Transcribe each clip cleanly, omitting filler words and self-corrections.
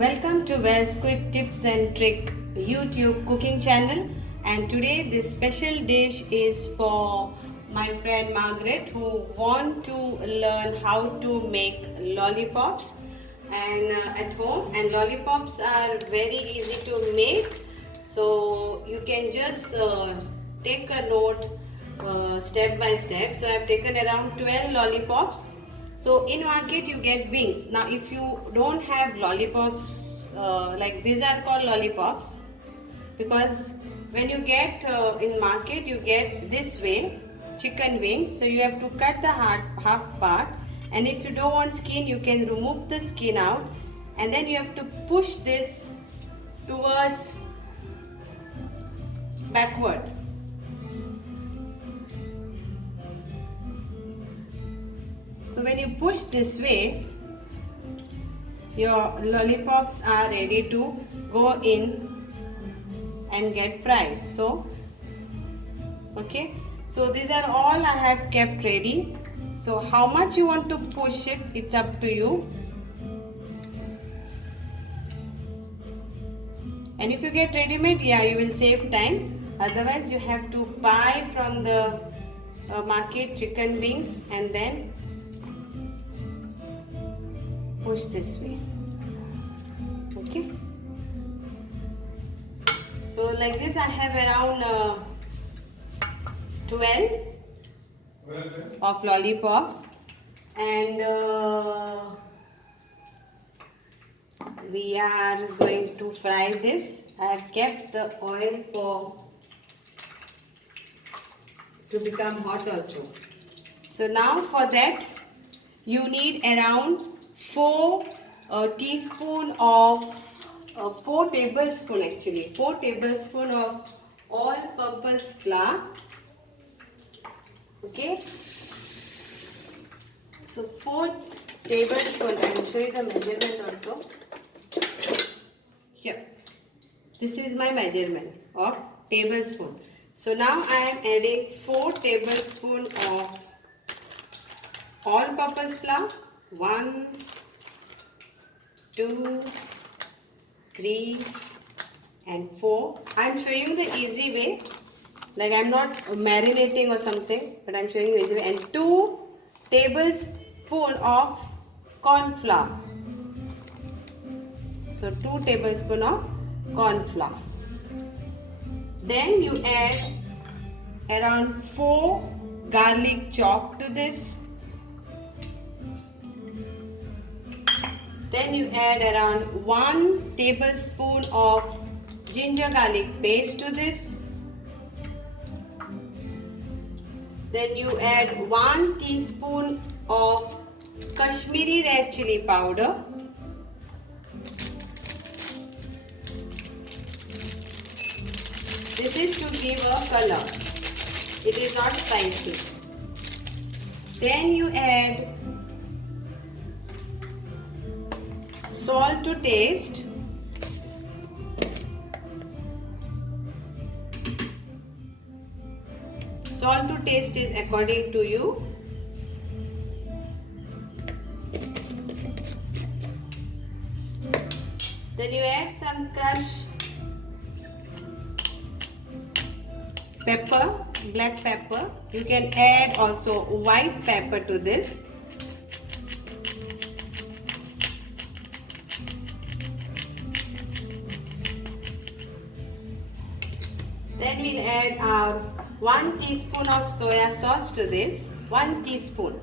Welcome to Wes Quick Tips and Trick YouTube cooking channel, and today this special dish is for my friend Margaret who want to learn how to make lollipops and at home, and lollipops are very easy to make, so you can just take a note step by step. So I have taken around 12 lollipops. So in market you get wings. Now if you don't have lollipops, like these are called lollipops because when you get in market you get this way chicken wings. So you have to cut the half part, and if you don't want skin you can remove the skin out, and then you have to push this towards backward. So when you push this way, your lollipops are ready to go in and get fried. So, okay. So these are all I have kept ready. So how much you want to push it, it's up to you. And if you get ready-made, yeah, you will save time. Otherwise, you have to buy from the market chicken wings and then push this way. Okay, so like this I have around 12 of lollipops, and we are going to fry this. I have kept the oil to become hot also. So now for that you need around 4 tablespoon of all-purpose flour. Okay, so 4 tablespoon. I will show you the measurement also. Here, this is my measurement of tablespoon. So now I am adding 4 tablespoon of all-purpose flour. 1, 2, 3 and 4. I am showing you the easy way, like I am not marinating or something, but I am showing you easy way. And 2 tablespoon of corn flour. So 2 tablespoon of corn flour. Then you add around 4 garlic chopped to this. Then you add around 1 tablespoon of ginger garlic paste to this. Then you add 1 teaspoon of Kashmiri red chili powder. This is to give a color. It is not spicy. Then you add salt to taste. Salt to taste is according to you. Then you add some crushed pepper, black pepper. You can add also white pepper to this. Then we'll add our 1 teaspoon of soya sauce to this. 1 teaspoon.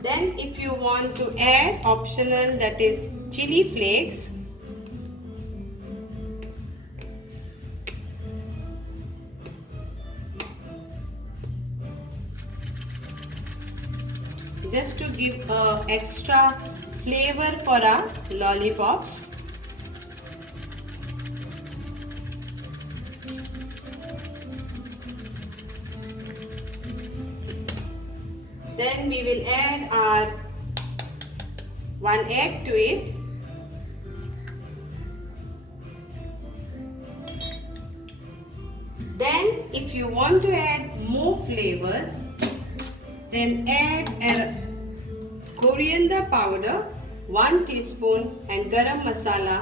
Then if you want to add optional, that is chili flakes. Just to give extra flavor for our lollipops. Then we will add our 1 egg to it. Then if you want to add more flavors, then add coriander powder 1 teaspoon and garam masala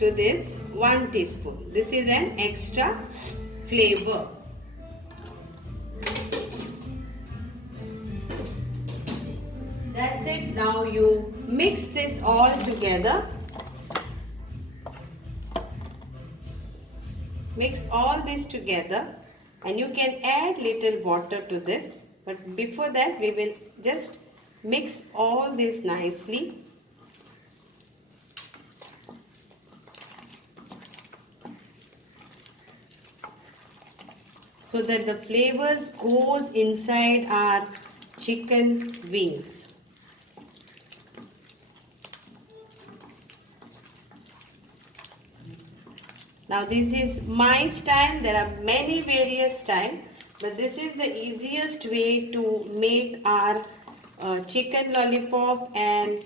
to this 1 teaspoon. This is an extra flavor. That's it. Now you mix this all together. Mix all this together and you can add little water to this, but before that we will just mix all this nicely. So that the flavors goes inside our chicken wings. Now this is my style. There are many various styles, but this is the easiest way to make our chicken lollipop. And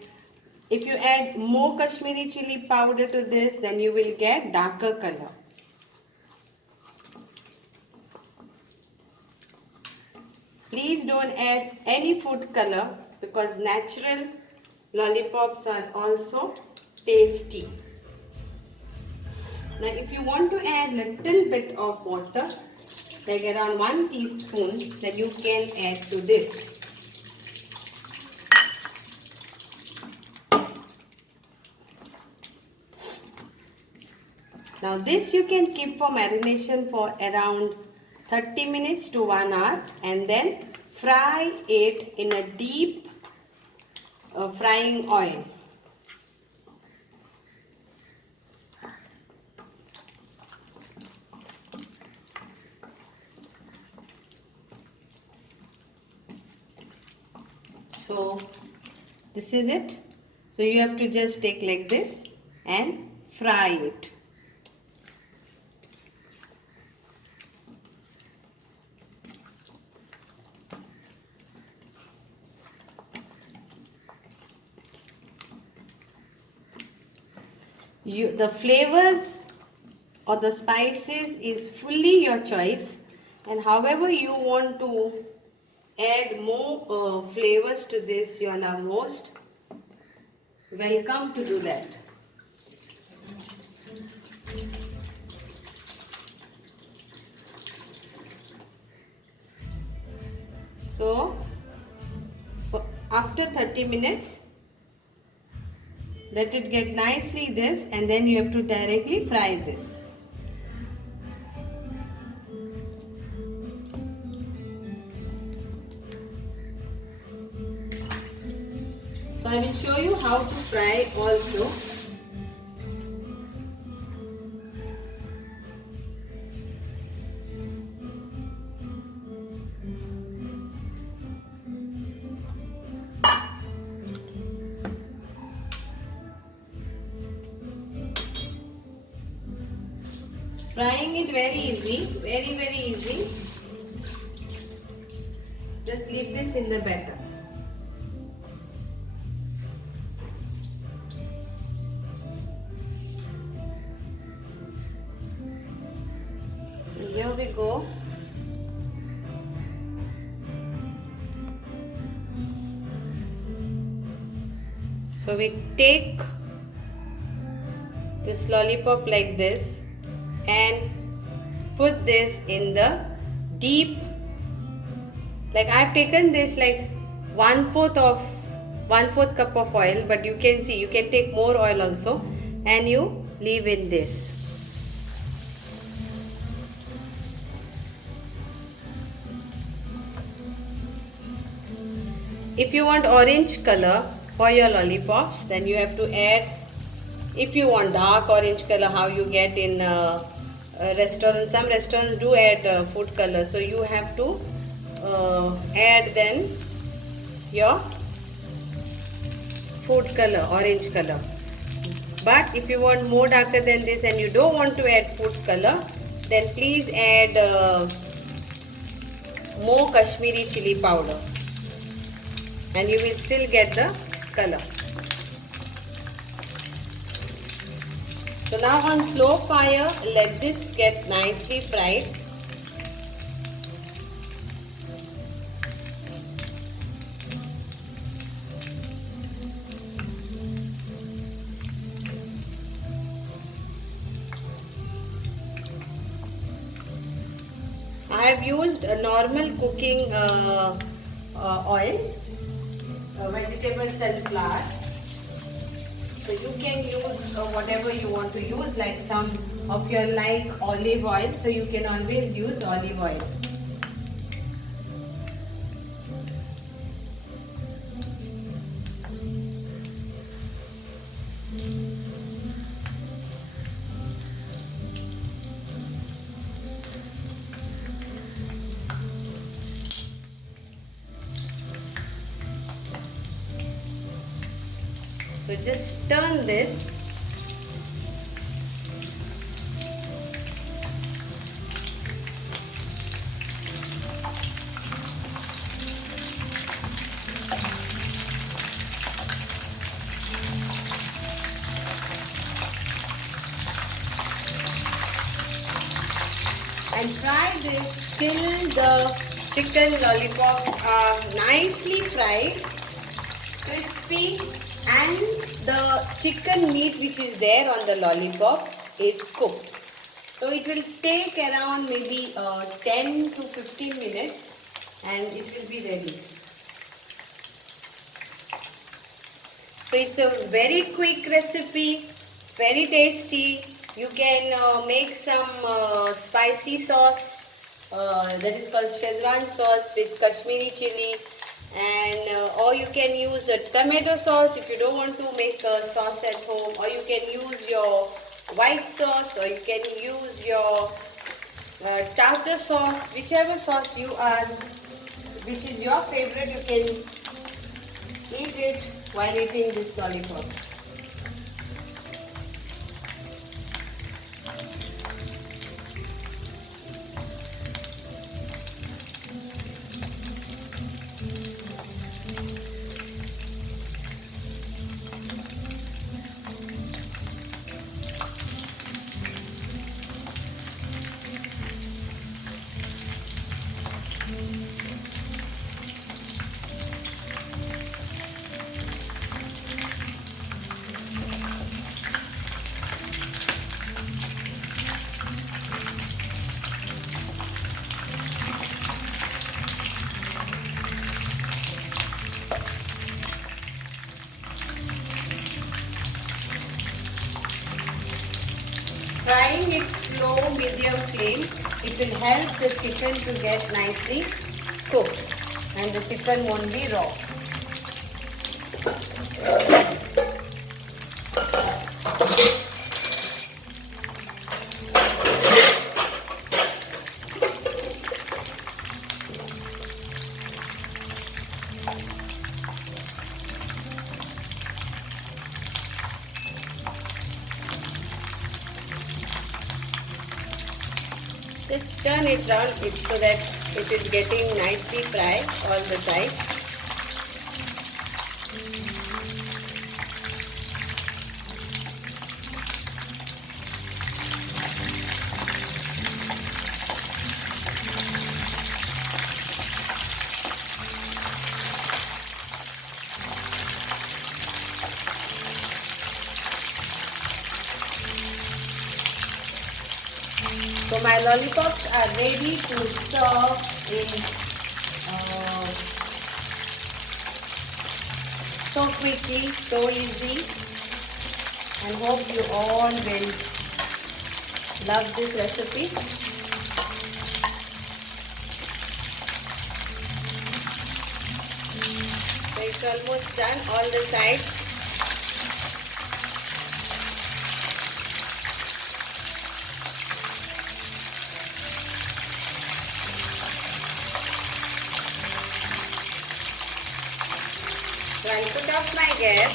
if you add more Kashmiri chili powder to this, then you will get darker color. Please don't add any food color because natural lollipops are also tasty. Now if you want to add little bit of water, like around 1 teaspoon, then you can add to this. Now this you can keep for marination for around 30 minutes to 1 hour and then fry it in a deep frying oil. So this is it. So you have to just take like this and fry it. The flavors or the spices is fully your choice, and however you want to add more flavors to this, you are now most welcome to do that. So after 30 minutes, let it get nicely this, and then you have to directly fry this. So I will show you how to fry also. Frying it very easy, very easy. Just leave this in the batter. So here we go. So we take this lollipop like this and put this in the deep, like I've taken this like 1/4 cup of oil, but you can see you can take more oil also, and you leave in this. If you want orange color for your lollipops, then you have to add, if you want dark orange color, how you get in restaurants, some restaurants do add food color, so you have to add then your food color, orange color. But if you want more darker than this and you don't want to add food color, then please add more Kashmiri chili powder and you will still get the color. So now on slow fire, let this get nicely fried. have used a normal cooking oil, vegetables and flour. So you can use whatever you want to use, like some of your like olive oil. So you can always use olive oil. So just turn this. And fry this till the chicken lollipops are nicely fried, crispy, and the chicken meat which is there on the lollipop is cooked. So it will take around maybe 10 to 15 minutes and it will be ready. So it's a very quick recipe, very tasty. You can make some spicy sauce that is called Szechuan sauce with Kashmiri chili, and or you can use a tomato sauce if you don't want to make a sauce at home, or you can use your white sauce, or you can use your tartar sauce, whichever sauce you are, which is your favorite. You can eat it while eating these lollipops. Frying it slow medium flame, it will help the chicken to get nicely cooked and the chicken won't be raw. Just turn it round so that it is getting nicely fried all the sides. So my lollipops are ready to serve in so quickly, so easy, and hope you all will love this recipe. So it's almost done, all the sides. So I'll put off my gas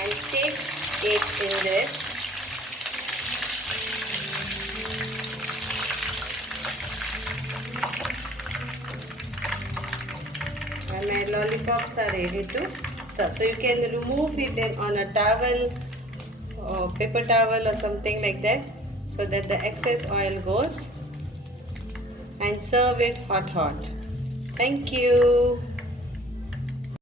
and take it in this. And my lollipops are ready to serve. So you can remove it on a towel or paper towel or something like that, so that the excess oil goes, and serve it hot. Thank you.